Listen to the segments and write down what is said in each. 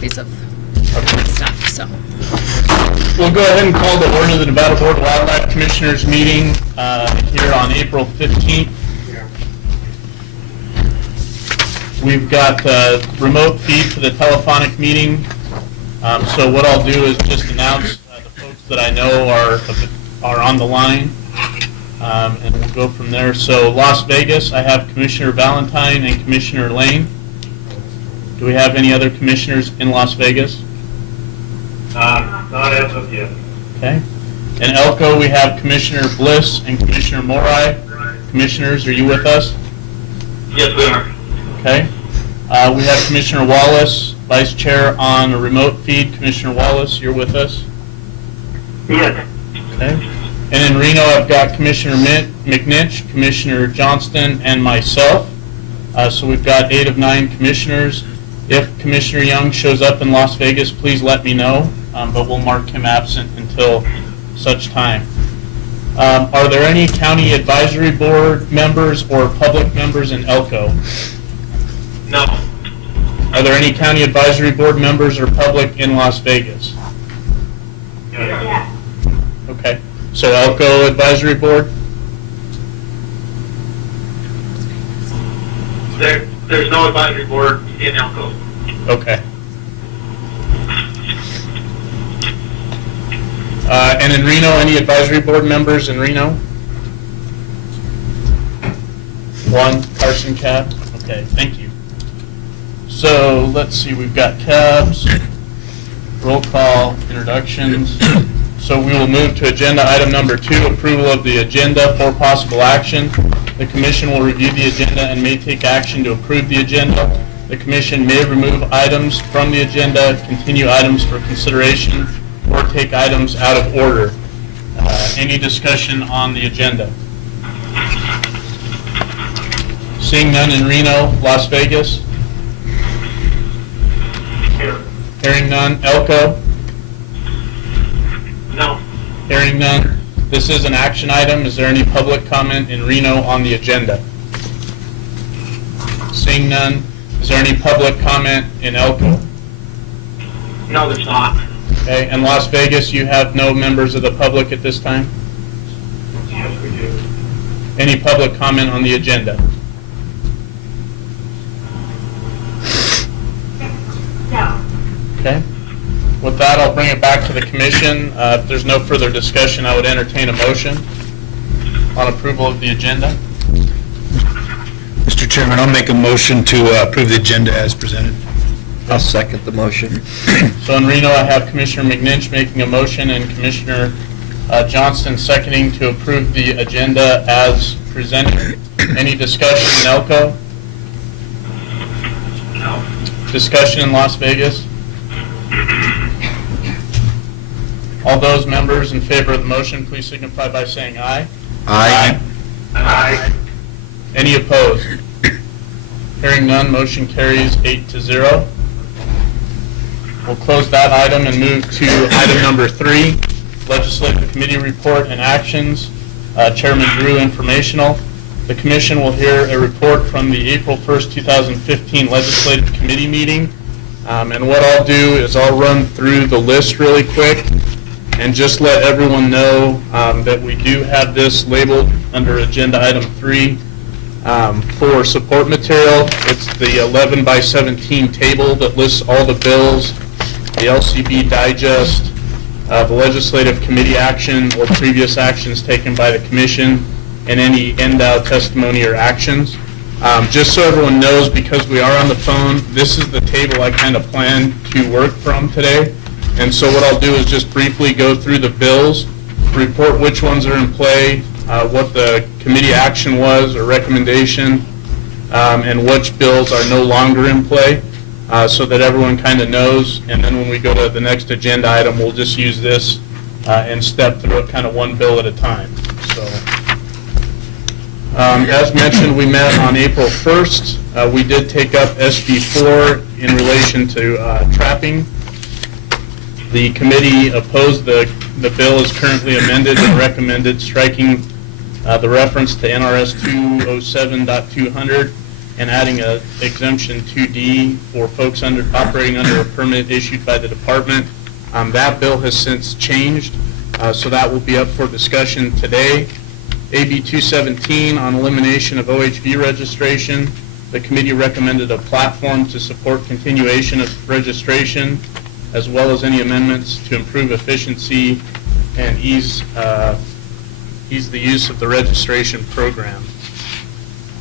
copies of stuff, so. We'll go ahead and call to order the Nevada Board of Wildlife Commissioners meeting here on April 15th. We've got a remote feed for the telephonic meeting. So what I'll do is just announce the folks that I know are on the line, and we'll go from there. So Las Vegas, I have Commissioner Valentine and Commissioner Lane. Do we have any other commissioners in Las Vegas? Not as of yet. Okay. In Elko, we have Commissioner Bliss and Commissioner Morai. Commissioners, are you with us? Yes, we are. Okay. We have Commissioner Wallace, Vice Chair on a remote feed. Commissioner Wallace, you're with us? Yes. Okay. And in Reno, I've got Commissioner McNinch, Commissioner Johnston, and myself. So we've got 8 of 9 commissioners. If Commissioner Young shows up in Las Vegas, please let me know, but we'll mark him absent until such time. Are there any county advisory board members or public members in Elko? No. Are there any county advisory board members or public in Las Vegas? Yes. Okay. So Elko Advisory Board? There's no advisory board in Elko. Okay. And in Reno, any advisory board members in Reno? 1, Carson Cab. Okay, thank you. So let's see, we've got cabs, roll call, introductions. So we will move to agenda item number 2, approval of the agenda for possible action. The commission will review the agenda and may take action to approve the agenda. The commission may remove items from the agenda, continue items for consideration, or take items out of order. Any discussion on the agenda? Seeing none in Reno, Las Vegas? Here. Hearing none. Elko? No. Hearing none. This is an action item. Is there any public comment in Reno on the agenda? Seeing none. Is there any public comment in Elko? No, there's not. Okay. In Las Vegas, you have no members of the public at this time? Yes, we do. Any public comment on the agenda? No. Okay. With that, I'll bring it back to the commission. If there's no further discussion, I would entertain a motion on approval of the agenda. Mr. Chairman, I'll make a motion to approve the agenda as presented. I'll second the motion. So in Reno, I have Commissioner McNinch making a motion and Commissioner Johnston seconding to approve the agenda as presented. Any discussion in Elko? No. Discussion in Las Vegas? All those members in favor of the motion, please signify by saying aye. Aye. Aye. Any opposed? Hearing none, motion carries 8-0. We'll close that item and move to item number 3, Legislative Committee Report and Actions. Chairman Drew, informational. The Commission will hear a report from the April 1st, 2015 Legislative Committee meeting. And what I'll do is I'll run through the list really quick and just let everyone know that we do have this labeled under Agenda Item 3 for support material. It's the 11 by 17 table that lists all the bills, the LCB digest, the legislative committee action or previous actions taken by the commission, and any NDOW testimony or actions. Just so everyone knows, because we are on the phone, this is the table I kind of plan to work from today. And so what I'll do is just briefly go through the bills, report which ones are in play, what the committee action was or recommendation, and which bills are no longer in play, so that everyone kind of knows. And then when we go to the next agenda item, we'll just use this and step through it kind of one bill at a time. So, as mentioned, we met on April 1st. We did take up SB 4 in relation to trapping. The committee opposed the bill as currently amended and recommended striking the reference to NRS 207.200 and adding a exemption 2D for folks operating under a permit issued by the department. That bill has since changed, so that will be up for discussion today. AB 217 on elimination of OHV registration. The committee recommended a platform to support continuation of registration, as well as any amendments to improve efficiency and ease the use of the registration program.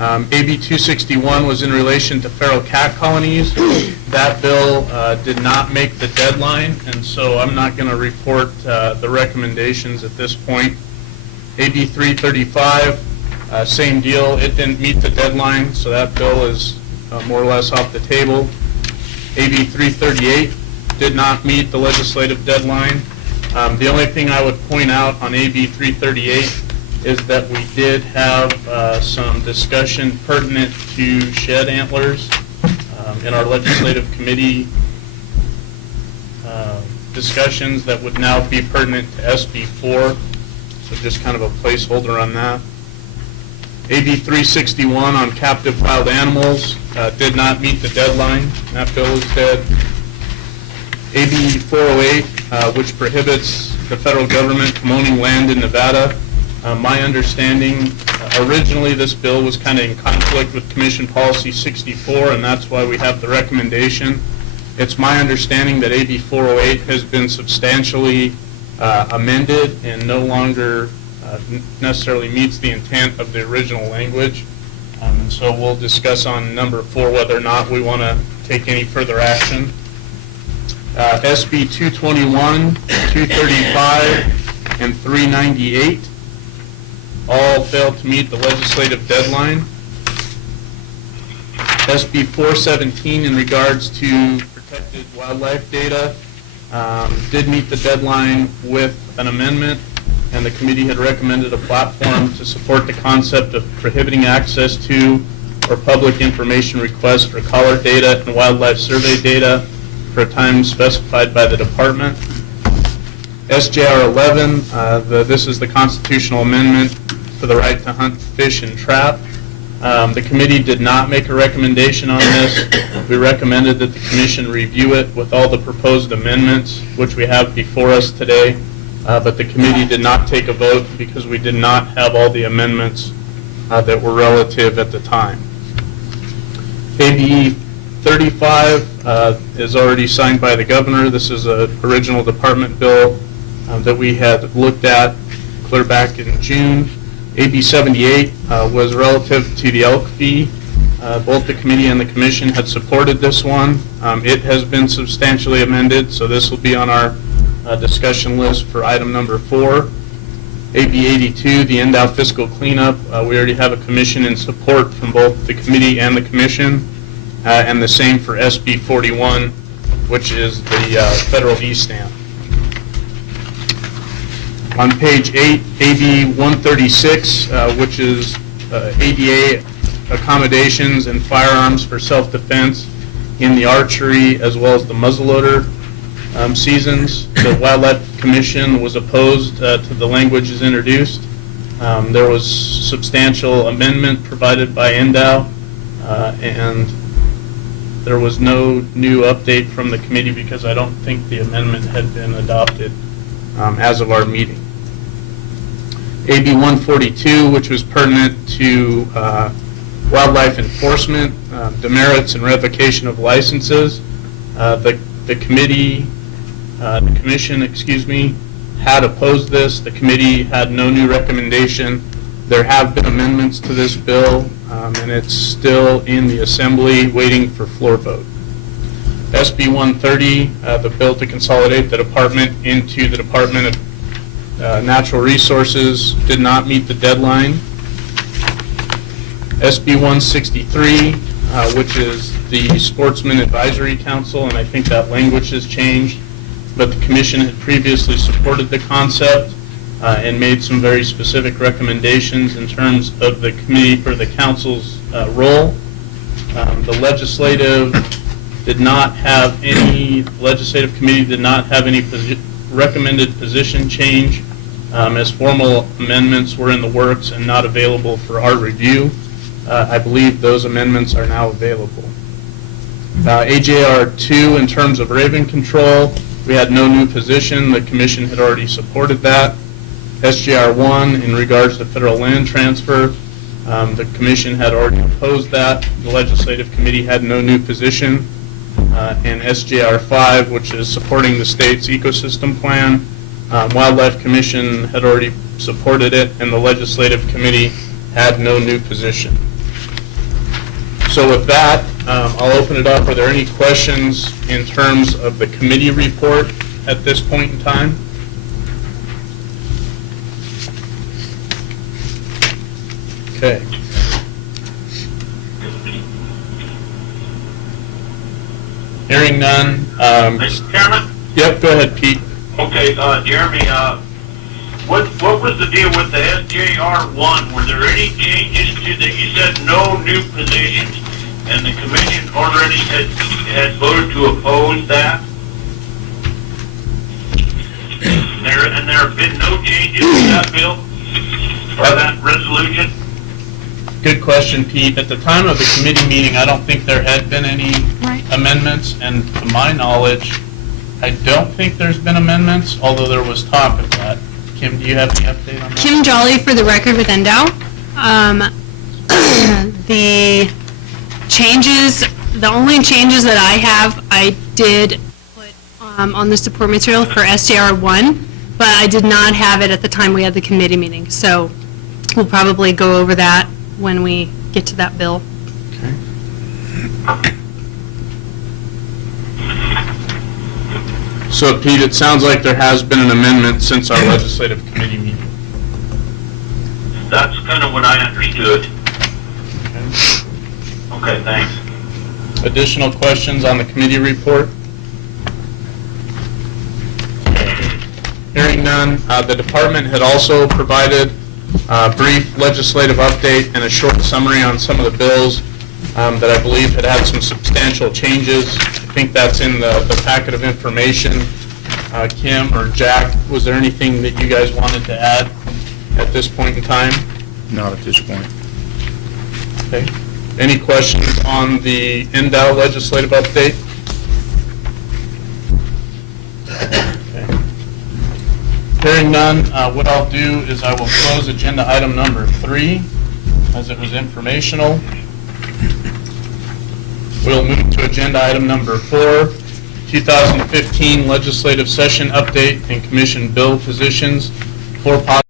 AB 261 was in relation to feral cat colonies. That bill did not make the deadline, and so I'm not going to report the recommendations at this point. AB 335, same deal. It didn't meet the deadline, so that bill is more or less off the table. AB 338 did not meet the legislative deadline. The only thing I would point out on AB 338 is that we did have some discussion pertinent to shed antlers in our legislative committee discussions that would now be pertinent to SB 4, so just kind of a placeholder on that. AB 361 on captive wild animals did not meet the deadline. That bill is dead. AB 408, which prohibits the federal government from owning land in Nevada. My understanding, originally this bill was kind of in conflict with Commission Policy 64, and that's why we have the recommendation. It's my understanding that AB 408 has been substantially amended and no longer necessarily meets the intent of the original language. And so we'll discuss on number 4 whether or not we want to take any further action. SB 221, 235, and 398 all failed to meet the legislative deadline. SB 417 in regards to protected wildlife data did meet the deadline with an amendment, and the committee had recommended a platform to support the concept of prohibiting access to or public information requests for collar data and wildlife survey data for a time specified by the department. SJR 11, this is the constitutional amendment for the right to hunt, fish, and trap. The committee did not make a recommendation on this. We recommended that the commission review it with all the proposed amendments, which we have before us today, but the committee did not take a vote because we did not have all the amendments that were relative at the time. AB 35 is already signed by the governor. This is an original department bill that we had looked at clear back in June. AB 78 was relative to the elk fee. Both the committee and the commission had supported this one. It has been substantially amended, so this will be on our discussion list for item number 4. AB 82, the NDOW fiscal cleanup, we already have a commission in support from both the committee and the commission, and the same for SB 41, which is the federal E-stamp. On page 8, AB 136, which is ADA accommodations and firearms for self-defense in the archery as well as the muzzleloader seasons. The Wildlife Commission was opposed to the language as introduced. There was substantial amendment provided by NDOW, and there was no new update from the committee because I don't think the amendment had been adopted as of our meeting. AB 142, which was pertinent to wildlife enforcement, demerits and revocation of licenses. The commission, had opposed this. The committee had no new recommendation. There have been amendments to this bill, and it's still in the assembly waiting for floor vote. SB 130, the bill to consolidate the department into the Department of Natural Resources, did not meet the deadline. SB 163, which is the Sportsman Advisory Council, and I think that language has changed, but the commission had previously supported the concept and made some very specific recommendations in terms of the committee for the council's role. The legislative committee did not have any recommended position change, as formal amendments were in the works and not available for our review. I believe those amendments are now available. AJR 2, in terms of Raven control, we had no new position. The commission had already supported that. SJR 1, in regards to federal land transfer, the commission had already opposed that. The legislative committee had no new position. And SJR 5, which is supporting the state's ecosystem plan, Wildlife Commission had already supported it, and the legislative committee had no new position. So with that, I'll open it up. Are there any questions in terms of the committee report at this point in time? Okay. Hearing none. Mr. Chairman? Yep, go ahead, Pete. Okay, Jeremy, what was the deal with the SJR 1? Were there any changes to the, you said no new positions, and the commission already had voted to oppose that? And there have been no changes to that bill, or that resolution? Good question, Pete. At the time of the committee meeting, I don't think there had been any Right. amendments, and to my knowledge, I don't think there's been amendments, although there was talk of that. Kim, do you have any update on that? Kim Jolly for the record with Endow. The changes, the only changes that I have, I did put on the support material for SJR 1, but I did not have it at the time we had the committee meeting. So we'll probably go over that when we get to that bill. So, Pete, it sounds like there has been an amendment since our legislative committee meeting. That's kind of what I understood. Okay. Okay, thanks. Additional questions on the committee report? Hearing none, the department had also provided a brief legislative update and a short summary on some of the bills that I believe had some substantial changes. I think that's in the packet of information. Kim or Jack, was there anything that you guys wanted to add at this point in time? Not at this point. Okay. Any questions on the Endow legislative update? Okay. Hearing none, what I'll do is I will close agenda item number 3, as it was informational. We'll move to agenda item number 4, 2015 legislative session update and commission bill positions for